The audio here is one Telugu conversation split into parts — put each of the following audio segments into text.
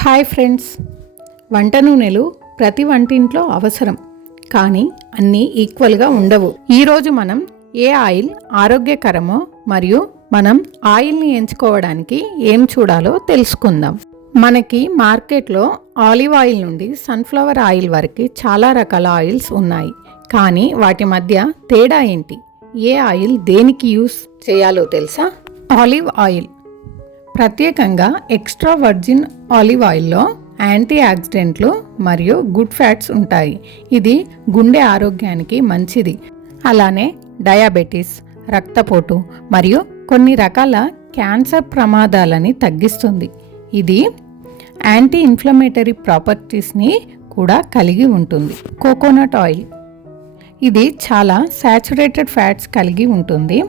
హాయ్ ఫ్రెండ్స్, వంట నూనెలు ప్రతి వంటింట్లో అవసరం, కానీ అన్నీ ఈక్వల్గా ఉండవు. ఈరోజు మనం ఏ ఆయిల్ ఆరోగ్యకరమో మరియు మనం ఆయిల్ని ఎంచుకోవడానికి ఏం చూడాలో తెలుసుకుందాం. మనకి మార్కెట్లో ఆలివ్ ఆయిల్ నుండి సన్ఫ్లవర్ ఆయిల్ వరకు చాలా రకాల ఆయిల్స్ ఉన్నాయి, కానీ వాటి మధ్య తేడా ఏంటి? ఏ ఆయిల్ దేనికి యూస్ చేయాలో తెలుసా? ఆలివ్ ఆయిల్ ప్రత్యేకంగా ఎక్స్ట్రా వర్జిన్ ఆలివ్ ఆయిల్లో యాంటీ ఆక్సిడెంట్లు మరియు గుడ్ ఫ్యాట్స్ ఉంటాయి. ఇది గుండె ఆరోగ్యానికి మంచిది. అలానే డయాబెటీస్, రక్తపోటు మరియు కొన్ని రకాల క్యాన్సర్ ప్రమాదాలని తగ్గిస్తుంది. ఇది యాంటీ ఇన్ఫ్లమేటరీ ప్రాపర్టీస్ని కూడా కలిగి ఉంటుంది. కోకోనట్ ఆయిల్ ఇది చాలా సాచురేటెడ్ ఫ్యాట్స్ కలిగి ఉంటుంది.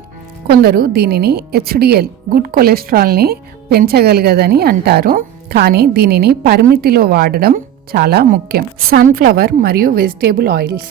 కొందరు దీనిని HDL గుడ్ కొలెస్ట్రాల్ని పెంచగలగదని అంటారు, కానీ దీనిని పరిమితిలో వాడడం చాలా ముఖ్యం. సన్ఫ్లవర్ మరియు వెజిటేబుల్ ఆయిల్స్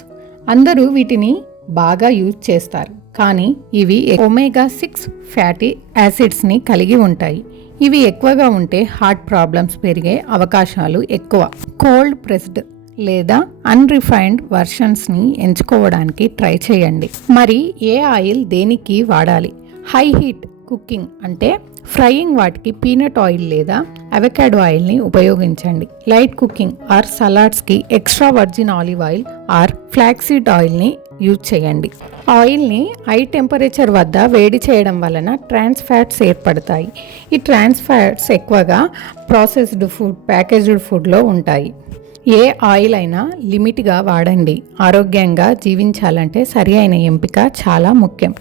అందరూ వీటిని బాగా యూజ్ చేస్తారు, కానీ ఇవి ఒమేగా 6 ఫ్యాటీ యాసిడ్స్ని కలిగి ఉంటాయి. ఇవి ఎక్కువగా ఉంటే హార్ట్ ప్రాబ్లమ్స్ పెరిగే అవకాశాలు ఎక్కువ. కోల్డ్ ప్రెస్డ్ లేదా అన్రిఫైన్డ్ వర్షన్స్ని ఎంచుకోవడానికి ట్రై చేయండి. మరి ఏ ఆయిల్ దేనికి వాడాలి? హై హీట్ కుకింగ్ అంటే ఫ్రైయింగ్ వాటికి పీనట్ ఆయిల్ లేదా అవకాడో ఆయిల్ని ఉపయోగించండి. లైట్ కుకింగ్ ఆర్ సలాడ్స్కి extra virgin olive oil or flaxseed ఆయిల్ని యూజ్ చేయండి. ఆయిల్ని హై టెంపరేచర్ వద్ద వేడి చేయడం వలన ట్రాన్స్ ఫ్యాట్స్ ఏర్పడతాయి. ఈ ట్రాన్స్ ఫ్యాట్స్ ఎక్కువగా ప్రాసెస్డ్ ఫుడ్, ప్యాకేజ్డ్ ఫుడ్లో ఉంటాయి. ఏ ఆయిల్ అయినా లిమిట్గా వాడండి. ఆరోగ్యంగా జీవించాలంటే సరి అయిన ఎంపిక చాలా ముఖ్యం.